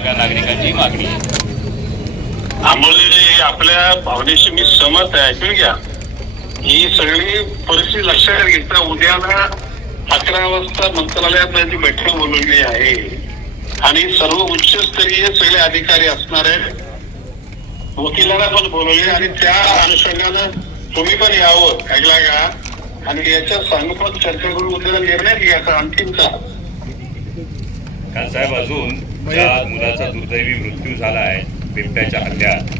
सगळ्या नागरिकांची मागणी. आंबोली आपल्या भावनेशी मी सहमत आहे. ऐकून घ्या. ही सगळी परिस्थिती लक्षात घेता उद्याला अकरा वाजता मंत्रालयात माझी बैठक बोलवली आहे. आणि सर्व उच्चस्तरीय सगळे अधिकारी असणार आहेत. वकिलांना पण बोलवले आणि त्या अनुषंगानं तुम्ही पण यावं ऐकला का? आणि याच्या सांगून चर्चा करून उद्याला निर्णय घ्यायचा अंतिमचा कारण साहेब अजून ज्या मुलाचा दुर्दैवी मृत्यू झाला आहे बिबट्याच्या हल्ल्यात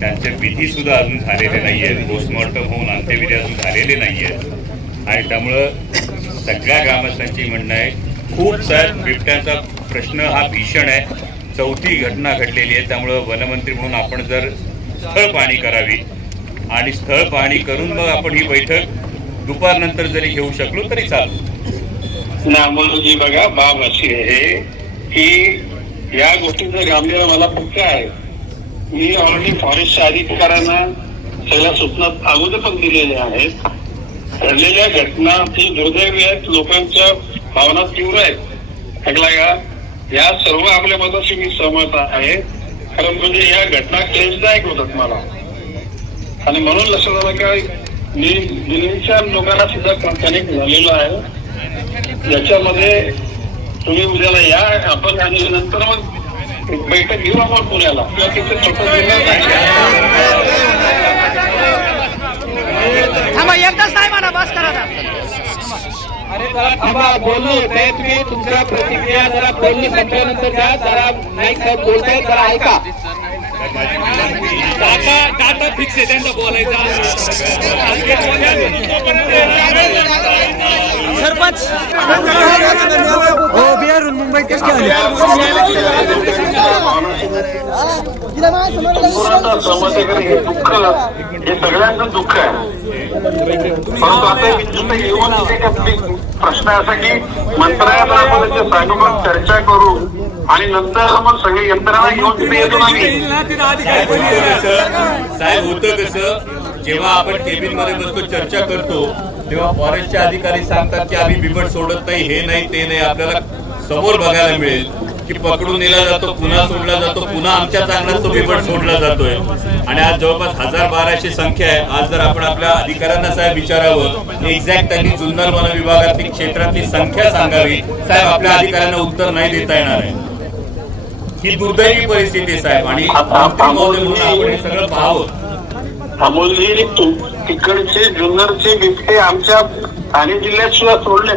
त्यांचे विधी सुद्धा अजून झालेले नाही आहेत पोस्टमॉर्टम होऊन अंत्यविधी अजून झालेले नाही आहेत आणि त्यामुळं सगळ्या ग्रामस्थांची म्हणणं आहे खूप साहेब बिबट्यांचा प्रश्न हा भीषण आहे. चौथी घटना घडलेली आहे त्यामुळं वनमंत्री म्हणून आपण जर स्थळ पाहणी करावी आणि स्थळ पाहणी करून मग आपण ही बैठक दुपारनंतर जरी घेऊ शकलो तरी चालू. नामोलजी बघा बाब अशी आहे की या गोष्टीचं गांभीर्य मला पक्क आहे. मी ऑलरेडी फॉरेस्टच्या अधिकाऱ्यांना सगळ्या सूचना अगोदर पण दिलेल्या आहेत. घडलेल्या घटना ती दुर्दैवी आहेत लोकांच्या भावना तीव्र आहेत. ऐकला का? या सर्व आपल्या मताशी मी सहमत आहे. कारण म्हणजे या घटना क्लेशदायक होतात मला. आणि म्हणून लक्षात आलं का मी दिल्लीच्या लोकांना सुद्धा कनेक्ट झालेलो आहे. याच्यामध्ये तुम्ही उद्याला या आपण आणि नंतर मग एक बैठक घेऊ आपण पुण्याला. किंवा तिथे छोटं थांबा एकदाच नाही म्हणा बस करा थांबा होतंय तुम्ही तुमच्या प्रतिक्रिया जरा बोलणी संपल्यानंतर द्या जरा नाईक साहेब बोलताय जरा ऐका डाटा डाटा फिक्स आहे त्यांचा बोलायचा सरपंच मुंबई के मुंबईत समाजाकडे हे दुःख हे सगळ्यांचं दुःख आहे. परंतु आता येऊन प्रश्न असा की मंत्रालयात आपण चर्चा करू आणि नंतर मग सगळी यंत्रणा घेऊन तिथे येतो साहेब होतं कसं जेव्हा आपण केबिनमध्ये बसतो चर्चा करतो तेव्हा फॉरेस्टचे अधिकारी सांगतात की आम्ही बिबट सोडत नाही हे नाही ते नाही. आपल्याला समोर बघायला मिळेल. की पकडून नेला जातो पुन्हा सोडला जातो पुन्हा आमच्या चांगलाच तो बिबट सोडला जातोय. आणि आज जवळपास हजार बाराशे संख्या आहे. आज जर आपण आपल्या अधिकाऱ्यांना साहेब विचारावं एक्झॅक्ट त्यांनी जुन्नर वन विभागातली क्षेत्रातली संख्या सांगावी. साहेब आपल्या अधिकाऱ्यांना उत्तर नाही देता येणार आहे. ही दुर्दैवी परिस्थिती आहे साहेब. आणि आपण हे सगळं पाहावं. अमोलजी तिकडचे जुन्नरचे बिबटे आमच्या ठाणे जिल्ह्यात सुद्धा सोडले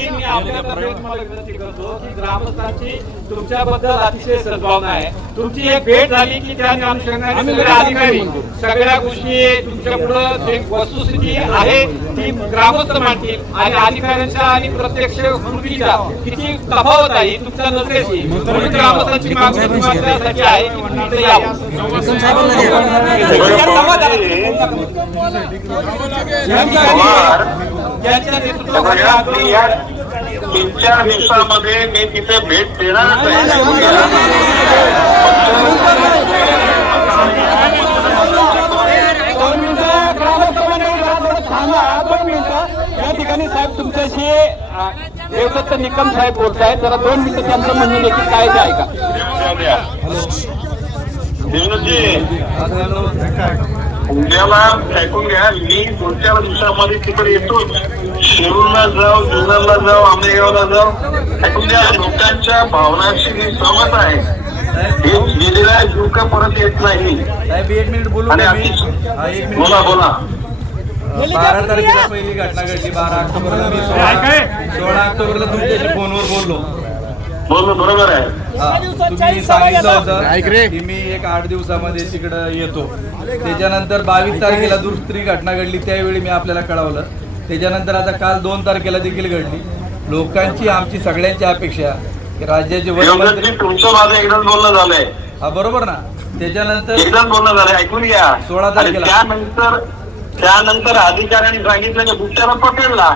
येऊन मी आपल्या प्रवेश मला विनंती करतो की ग्रामस्थांची तुमच्याबद्दल अतिशय सद्भावना आहे. तुमची एक भेट झाली की त्या अनुषंगाने अधिकारी सगळ्या गोष्टी तुमच्या पुढं जे वस्तुस्थिती आहे ती ग्रामस्थ मांडतील आणि अधिकाऱ्यांच्या आणि प्रत्यक्ष कृतीचा किती तफावत आहे तुमच्या नजरेची म्हणून ग्रामस्थांची मागणी तुम्हाला त्यासाठी आहे की तुम्ही इथे यावं नेतृत्वाखाली तीन चार दिवसामध्ये मी तिथे भेट देणारच आहे. ठिकाणी साहेब तुमच्याशी देवदत्त निकम साहेब बोलतायत जरा दोन मिनिटं त्यांचं म्हणणं काय ते ऐका देवनजी उद्याला ऐकून घ्या. मी दोन चार दिवसामध्ये तिकडे येतो. शिरूरला जाऊ जुन्नरला जाऊ आंबेगावला जाऊ. ऐकून घ्या लोकांच्या भावनाशी मी सहमत आहे. गेलेला जीव का परत येत नाही? साहेब एक मिनिट बोलू आणि का मी आधी- हा, एक मिनिट. बोला बोला. बारा तारखेला पहिली घटना घडली. बारा ऑक्टोबरला मी सोळा सोळा ऑक्टोबरला तुमच्याशी फोनवर बोललो. बोल बरोबर आहे. हा, की मी एक आठ दिवसामध्ये तिकडं येतो. त्याच्यानंतर बावीस तारखेला दुसरी घटना घडली त्यावेळी मी आपल्याला कळवलं. त्याच्यानंतर आता काल दोन तारखेला देखील घडली. लोकांची आमची सगळ्यांची अपेक्षा राज्याचे एकदाच बोलणं झालंय. हा बरोबर ना? त्याच्यानंतर एकदाच बोलणं झालंय. ऐकून घ्या. सोळा तारखेला. त्यानंतर त्यानंतर अधिकाऱ्यांनी सांगितलं की पकडला.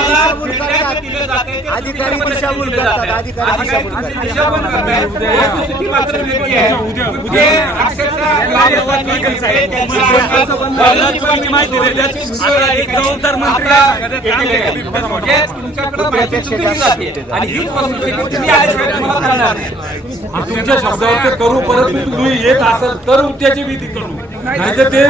अधिकारी दिशाभूल करतात अधिकारी दिशाभूल. म्हणजे. तुमच्या शब्दावर करू परत मी तुम्ही येत असेल तर त्याची विधी करू नाही तर ते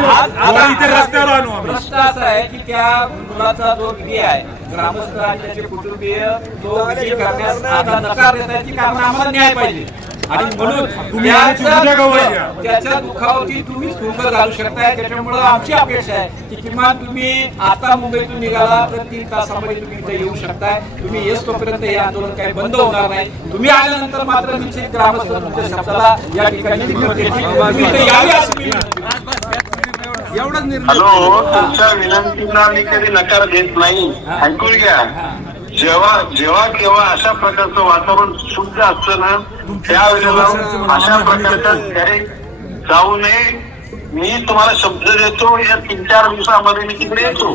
इथे रस्त्यावर आणू आम्ही. प्रश्न असा आहे की त्या मुलाचा जो विधी आहे ग्रामस्थ कुटुंबीय तो विधी करण्यास आता नकार देत आहेत की कारण आम्हाला न्याय पाहिजे. आणि म्हणून तुम्ही त्याच्या दुखावती तुम्ही सुख घालू शकताय. त्याच्यामुळे आमची अपेक्षा आहे की किमान तुम्ही आता मुंबईतून निघाला तर तीन तासामध्ये तुम्ही इथे येऊ शकताय. तुम्ही येस तोपर्यंत हे आंदोलन काही बंद होणार नाही. तुम्ही आल्यानंतर मात्र निश्चित ग्रामस्थ तुमच्या शब्दाला या ठिकाणी. तुम्ही इथे यावे मी. एवढाच निर्णय हॅलो तुमच्या विनंतींना मी कधी नकार देत नाही. ऐकून घ्या. जेव्हा जेव्हा केव्हा अशा प्रकारचं वातावरण शुद्ध असतं ना त्यावेळेला अशा प्रकारच्या घरी जाऊ नये. मी तुम्हाला शब्द देतो. या तीन चार दिवसामध्ये मी तिकडे येतो.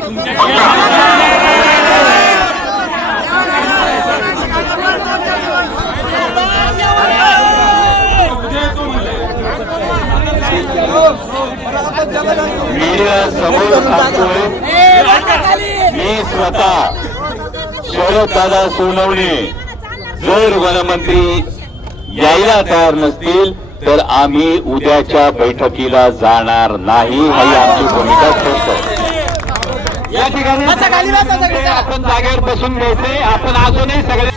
मीडिया समोर सांगतोय मी स्वतः शरद दादा सोनवणे. जर वनमंत्री यायला तयार नसतील तर आम्ही उद्याच्या बैठकीला जाणार नाही ही आमची भूमिका ठरतो या ठिकाणी आपण जागेवर बसून घ्यायचे. आपण अजूनही सगळे